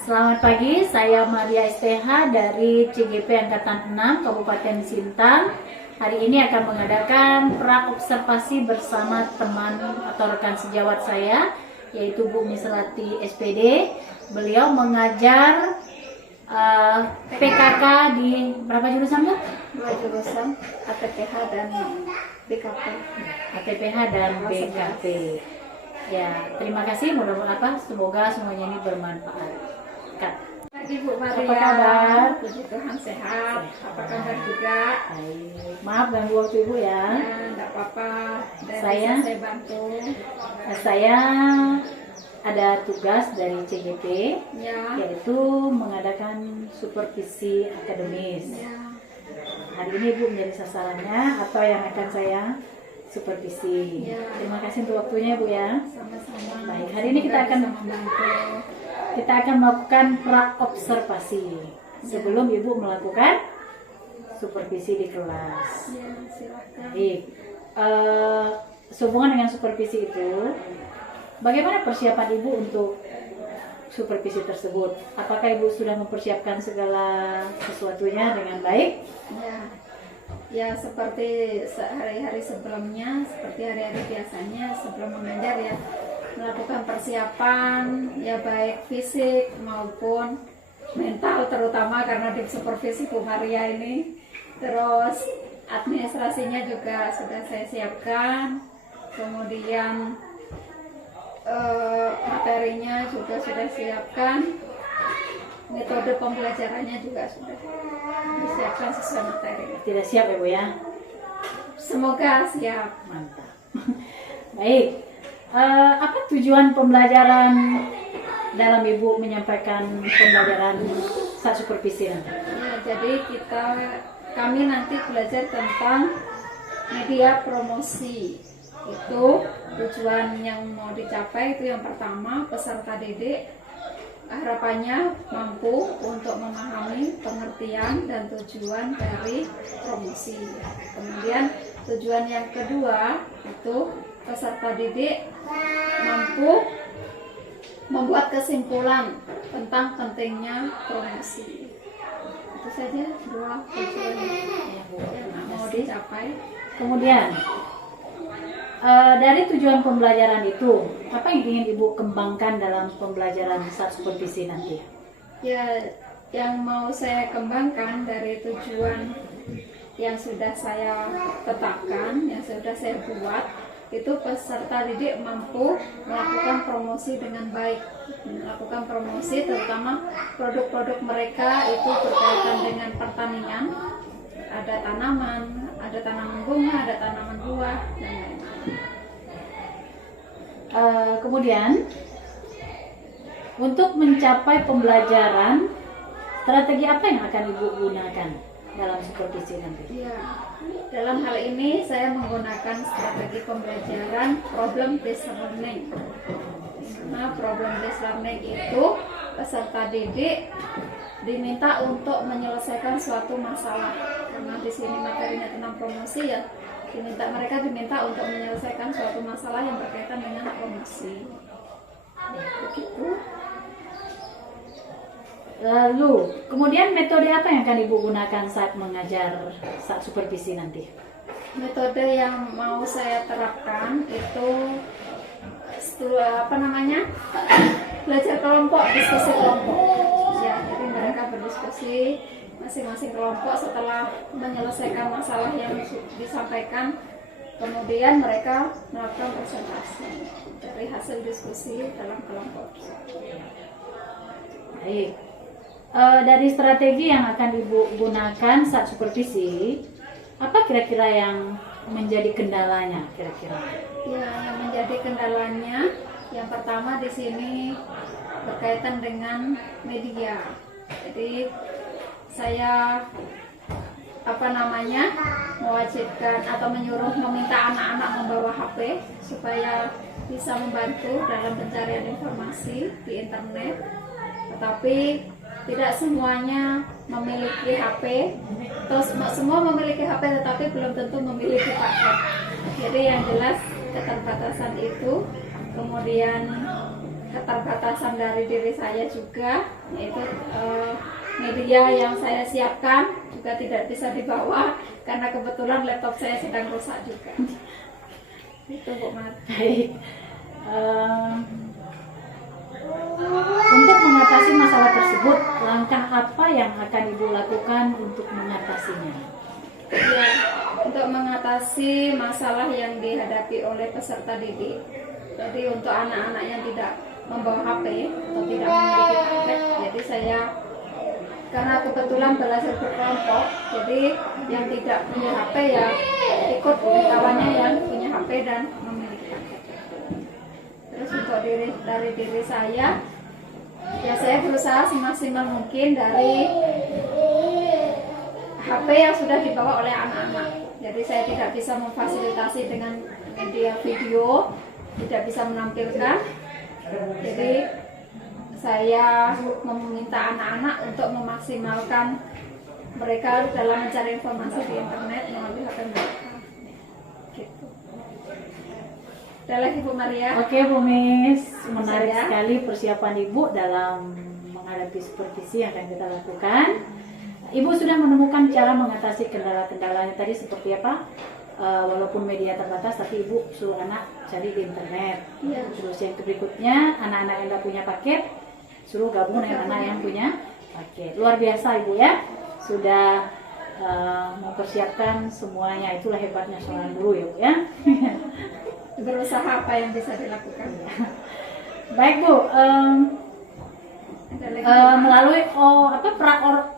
Selamat pagi, saya Maria STH dari CGP Angkatan 6 Kabupaten Sintang. Hari ini akan mengadakan pra-observasi bersama teman atau rekan sejawat saya, yaitu Bu Mislati SPD. Beliau mengajar PKK di berapa jurusan, Bu? 2 jurusan, ATPH dan BKP. ATPH dan BKP. Ya, terima kasih. Mudah-mudahan semoga semuanya ini bermanfaat. Pagi Bu Maria. Apa kabar? Puji Tuhan sehat. Apa kabar juga? Baik. Maaf ganggu waktu Ibu ya. Enggak apa-apa. Saya bantu. Saya ada tugas dari CGP, Ya. yaitu mengadakan supervisi akademis. Ya. Hari ini Ibu menjadi sasarannya atau yang akan saya supervisi. Ya. Terima kasih untuk waktunya Bu ya. Sama-sama. Baik, hari ini kita Semoga akan bisa membantu. melakukan pra-observasi sebelum Ibu melakukan supervisi di kelas. Ya, silakan. Baik, sehubungan dengan supervisi itu, bagaimana persiapan Ibu untuk supervisi tersebut? Apakah Ibu sudah mempersiapkan segala sesuatunya dengan baik? Ya. Ya, seperti hari-hari sebelumnya, seperti hari-hari biasanya sebelum mengajar ya, melakukan persiapan ya baik fisik maupun mental, terutama karena di supervisi Bu Maria ini. Terus administrasinya juga sudah saya siapkan, kemudian materinya juga sudah siapkan, metode pembelajarannya juga sudah disiapkan sesuai materi. Tidak siap ya Bu ya? Semoga siap. Mantap. Baik. Apa tujuan pembelajaran dalam Ibu menyampaikan pembelajaran saat supervisi nanti? Ya, jadi kami nanti belajar tentang media promosi. Itu tujuan yang mau dicapai. Itu yang pertama, peserta didik harapannya mampu untuk memahami pengertian dan tujuan dari promosi. Kemudian tujuan yang kedua itu peserta didik mampu membuat kesimpulan tentang pentingnya promosi. Itu saja 2 tujuan yang mau dicapai. Kemudian dari tujuan pembelajaran itu, apa yang ingin Ibu kembangkan dalam pembelajaran saat supervisi nanti? Ya, yang mau saya kembangkan dari tujuan yang sudah saya tetapkan, yang sudah saya buat, itu peserta didik mampu melakukan promosi dengan baik, melakukan promosi terutama produk-produk mereka itu berkaitan dengan pertanian, ada tanaman bunga, ada tanaman buah dan lain-lain. Kemudian untuk mencapai pembelajaran, strategi apa yang akan Ibu gunakan dalam supervisi nanti? Ya, dalam hal ini saya menggunakan strategi pembelajaran problem based learning. Nah, problem based learning itu peserta didik diminta untuk menyelesaikan suatu masalah. Karena di sini materinya tentang promosi ya, mereka diminta untuk menyelesaikan suatu masalah yang berkaitan dengan promosi. Begitu. Lalu, kemudian metode apa yang akan Ibu gunakan saat mengajar saat supervisi nanti? Metode yang mau saya terapkan itu belajar kelompok, diskusi kelompok. Ya, jadi mereka berdiskusi masing-masing kelompok setelah menyelesaikan masalah yang disampaikan, kemudian mereka melakukan presentasi dari hasil diskusi dalam kelompok. Baik. Dari strategi yang akan Ibu gunakan saat supervisi, apa kira-kira yang menjadi kendalanya kira-kira? Ya, yang menjadi kendalanya yang pertama di sini berkaitan dengan media. Jadi saya mewajibkan atau meminta anak-anak membawa HP supaya bisa membantu dalam pencarian informasi di internet. Tetapi tidak semuanya memiliki HP, atau semua memiliki HP tetapi belum tentu memiliki paket. Jadi yang jelas keterbatasan itu, kemudian keterbatasan dari diri saya juga, yaitu media yang saya siapkan juga tidak bisa dibawa karena kebetulan laptop saya sedang rusak juga. Itu Bu Mar. Baik. Untuk mengatasi masalah tersebut, langkah apa yang akan Ibu lakukan untuk mengatasinya? Ya, untuk mengatasi masalah yang dihadapi oleh peserta didik. Jadi untuk anak-anak yang tidak membawa HP atau tidak memiliki tablet, jadi saya karena kebetulan belajar berkelompok, jadi yang tidak punya HP ya ikut kawannya yang punya HP dan memiliki tablet. Terus untuk dari diri saya, ya saya berusaha semaksimal mungkin dari HP yang sudah dibawa oleh anak-anak. Jadi saya tidak bisa memfasilitasi dengan media video, tidak bisa menampilkan. Jadi saya meminta anak-anak untuk memaksimalkan mereka dalam mencari informasi di internet melalui HP mereka. Gitu. Ada lagi Bu Maria? Oke Bu Miss, menarik Saya. sekali persiapan Ibu dalam menghadapi supervisi yang akan kita lakukan. Ibu sudah menemukan cara mengatasi kendala-kendala tadi seperti apa? Walaupun media terbatas, tapi Ibu suruh anak cari di internet. Iya. Terus yang berikutnya, anak-anak yang tidak punya paket, suruh gabung dengan anak yang punya paket. Luar biasa Ibu ya, sudah mempersiapkan semuanya. Itulah hebatnya seorang guru ya Bu ya. Berusaha apa yang bisa dilakukan. Baik Bu, Ada lagi? melalui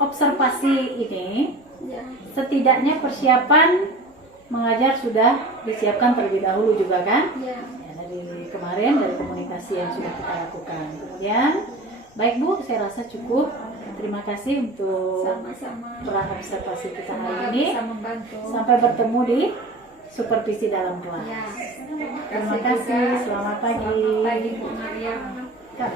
observasi ini, Ya. setidaknya persiapan mengajar sudah disiapkan terlebih dahulu juga kan? Ya. Ya, dari kemarin dari komunikasi yang sudah kita lakukan. Kemudian, baik Bu, saya rasa cukup. Terima kasih untuk Sama-sama. observasi kita hari Semoga ini. bisa membantu. Sampai bertemu di supervisi dalam kelas. Ya. Terima kasih. Selamat pagi. Selamat pagi Bu Maria. Kak.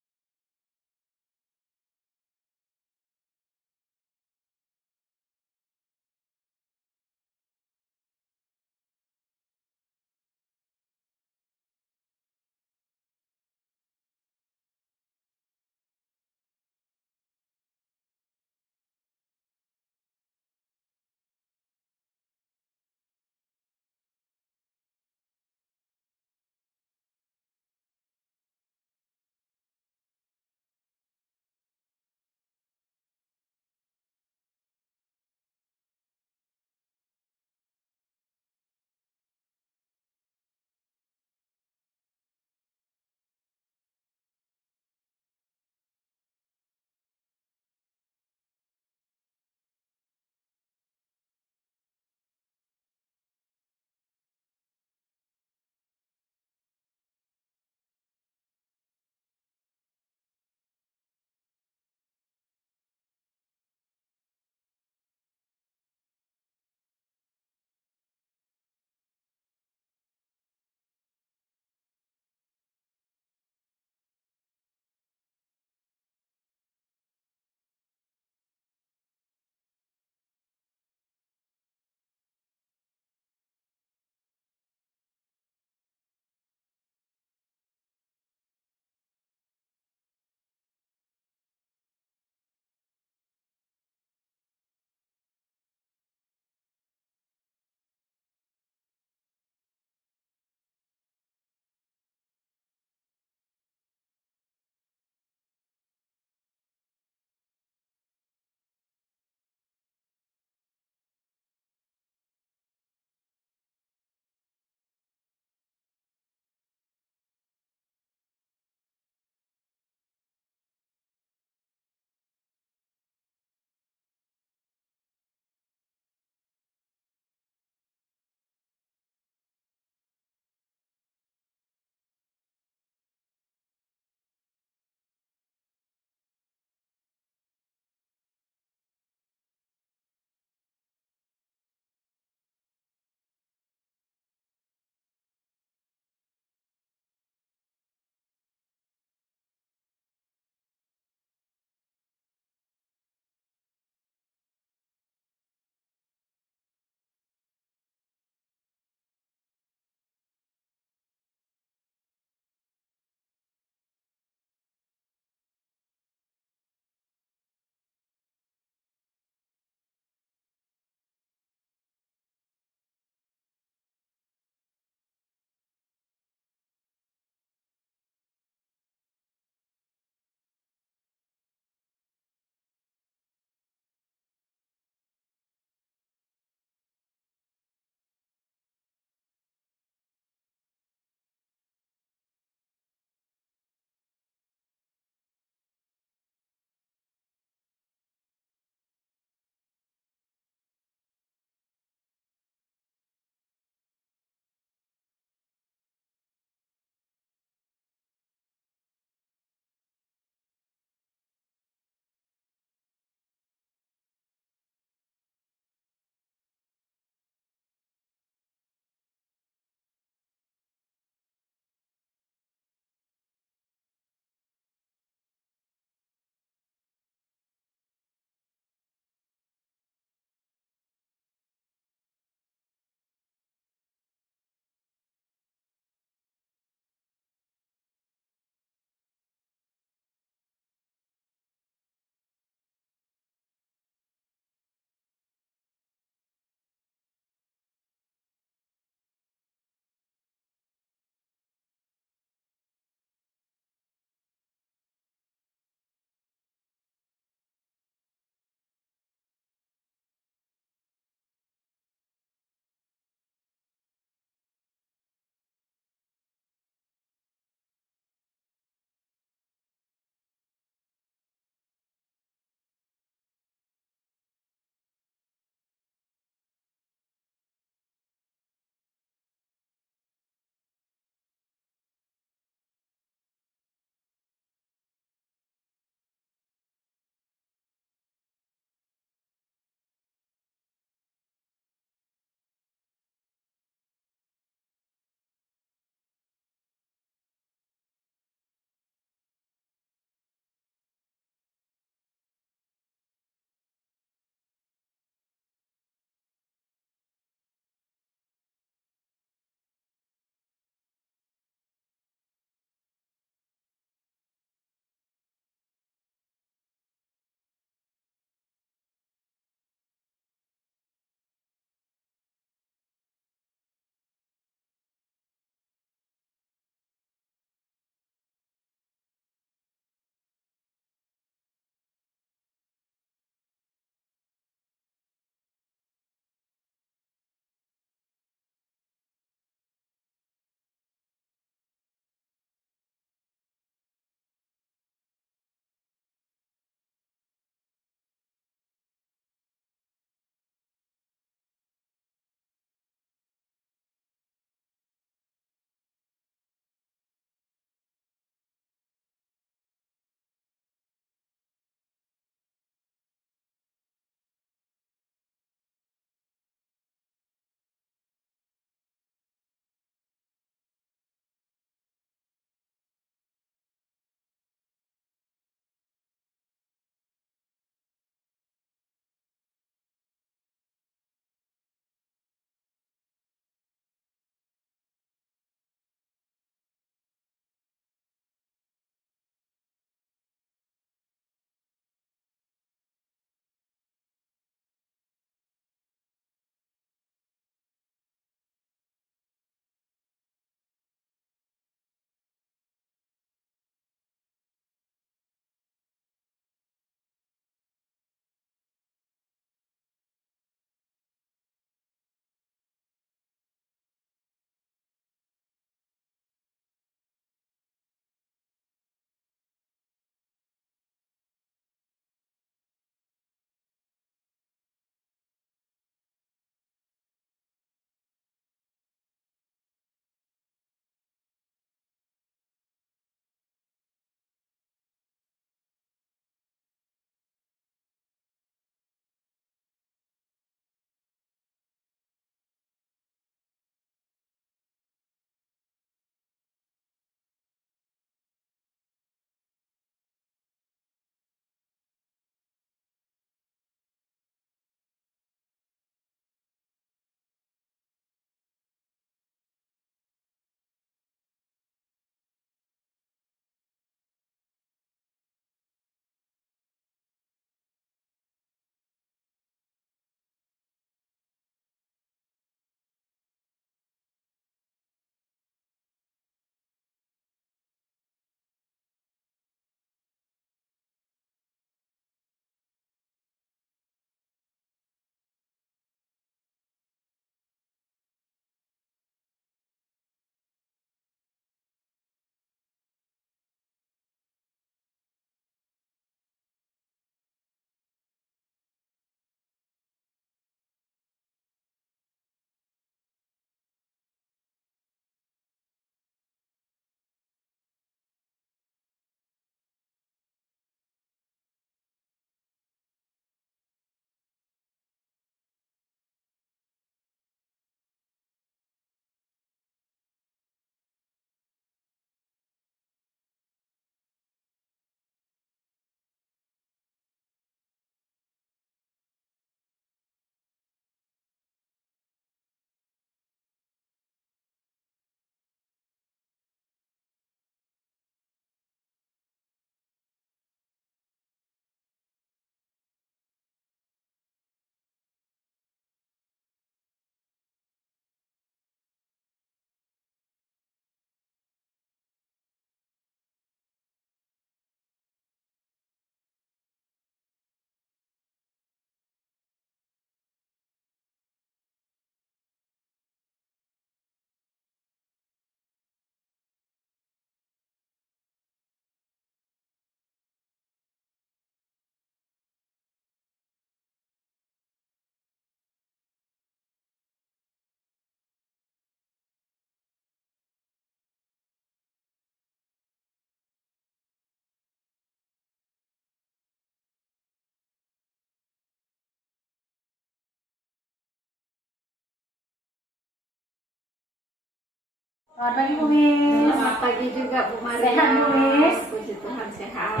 Selamat pagi Bu Mis. Selamat pagi juga Bu Maria. Sehat Bu Mis? Puji Tuhan sehat.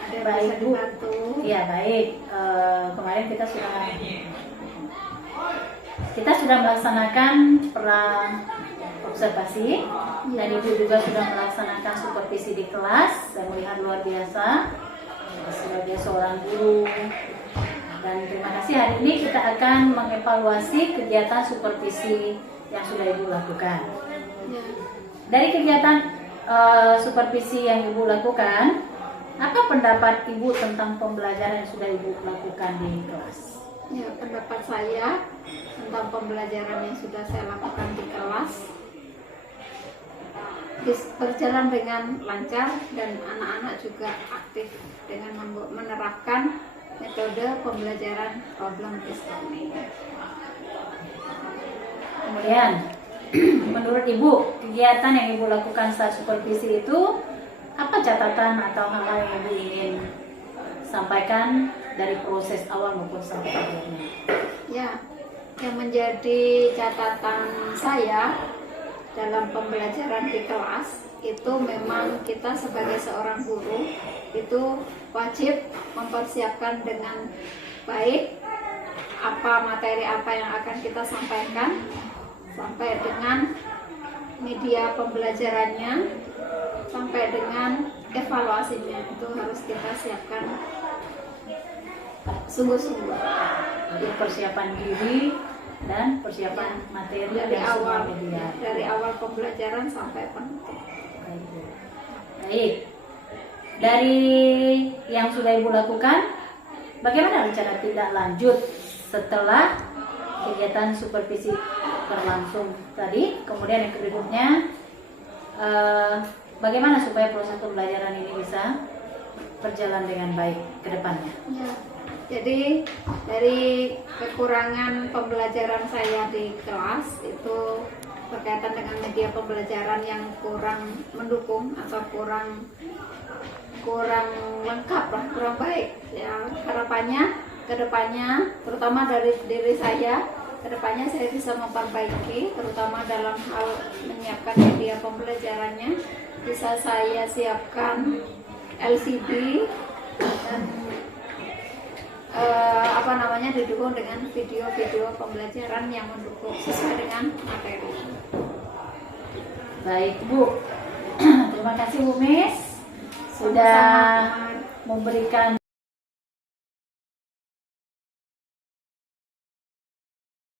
Ada yang Baik, bisa Bu. dibantu? Iya baik. Kemarin kita sudah melaksanakan observasi dan Ibu juga sudah melaksanakan supervisi di kelas. Saya melihat luar biasa sebagai seorang guru. Dan terima kasih, hari ini kita akan mengevaluasi kegiatan supervisi yang sudah Ibu lakukan. Ya. Dari kegiatan supervisi yang Ibu lakukan, apa pendapat Ibu tentang pembelajaran yang sudah Ibu lakukan di kelas? Ya, pendapat saya tentang pembelajaran yang sudah saya lakukan di kelas berjalan dengan lancar dan anak-anak juga aktif dengan menerapkan metode pembelajaran problem solving. Kemudian, menurut Ibu, kegiatan yang Ibu lakukan saat supervisi itu apa catatan atau hal-hal yang Ibu ingin sampaikan dari proses awal maupun sampai akhirnya? Ya, yang menjadi catatan saya dalam pembelajaran di kelas itu memang kita sebagai seorang guru itu wajib mempersiapkan dengan baik materi apa yang akan kita sampaikan sampai dengan media pembelajarannya sampai dengan evaluasinya, itu harus kita siapkan sungguh-sungguh. Jadi persiapan diri dan persiapan materi dari dan semua awal media. dari awal pembelajaran sampai penutup. Baik. Dari yang sudah Ibu lakukan, bagaimana rencana tindak lanjut setelah kegiatan supervisi berlangsung tadi? Kemudian yang berikutnya, bagaimana supaya proses pembelajaran ini bisa berjalan dengan baik ke depannya? Ya, jadi dari kekurangan pembelajaran saya di kelas itu berkaitan dengan media pembelajaran yang kurang mendukung atau kurang lengkap lah, kurang baik. Ya, harapannya kedepannya, terutama dari diri saya, kedepannya saya bisa memperbaiki, terutama dalam hal menyiapkan media pembelajarannya. Bisa saya siapkan LCD dan didukung dengan video-video pembelajaran yang mendukung sesuai dengan materi. Baik Bu, terima kasih Bu Mis sudah Sama-sama. memberikan